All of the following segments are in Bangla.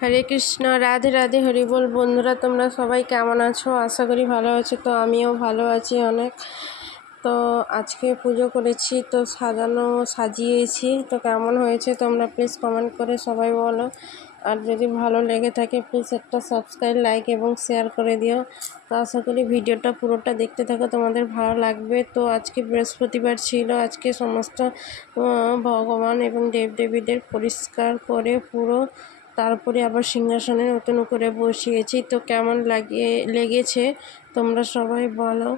হরে কৃষ্ণ, রাধে রাধে, হরি বল। বন্ধুরা, তোমরা সবাই কেমন আছো? আশা করি ভালো আছো। তো আমিও ভালো আছি অনেক। তো আজকে পুজো করেছি, তো সাজিয়েছি। তো কেমন হয়েছে তোমরা প্লিজ কমেন্ট করে সবাই বলো। আর যদি ভালো লেগে থাকে প্লিজ একটা সাবস্ক্রাইব, লাইক এবং শেয়ার করে দিও। তো আশা করি ভিডিওটা পুরোটা দেখতে থাকো, তোমাদের ভালো লাগবে। তো আজকে বৃহস্পতিবার ছিল। আজকে সমস্ত ভগবান এবং দেবদেবীদের পরিষ্কার করে পুরো, তারপরে আবার সিংহাসনে নতুন করে বসিয়েছি। তো কেমন লেগেছে তোমরা সবাই বলো।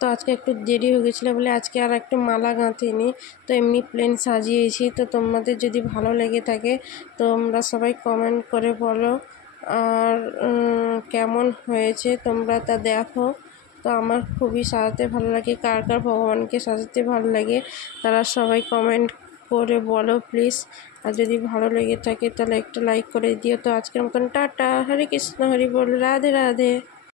তো আজকে একটু দেরি হয়ে গেছিলো বলে আজকে আর একটু মালা গাঁথিনি, তো এমনি প্লেন সাজিয়েছি। তো তোমাদের যদি ভালো লেগে থাকে তোমরা সবাই কমেন্ট করে বলো। আর কেমন হয়েছে তোমরা তা দেখো। তো আমার খুবই সাজাতে ভালো লাগে। কার কার ভগবানকে সাজাতে ভালো লাগে তারা সবাই কমেন্ট করে বলো প্লিজ। আর যদি ভালো লেগে থাকে তাহলে একটা লাইক করে দিও। তো আজকের মতন টাটা, হরে কৃষ্ণ, হরি বল, রাধে রাধে।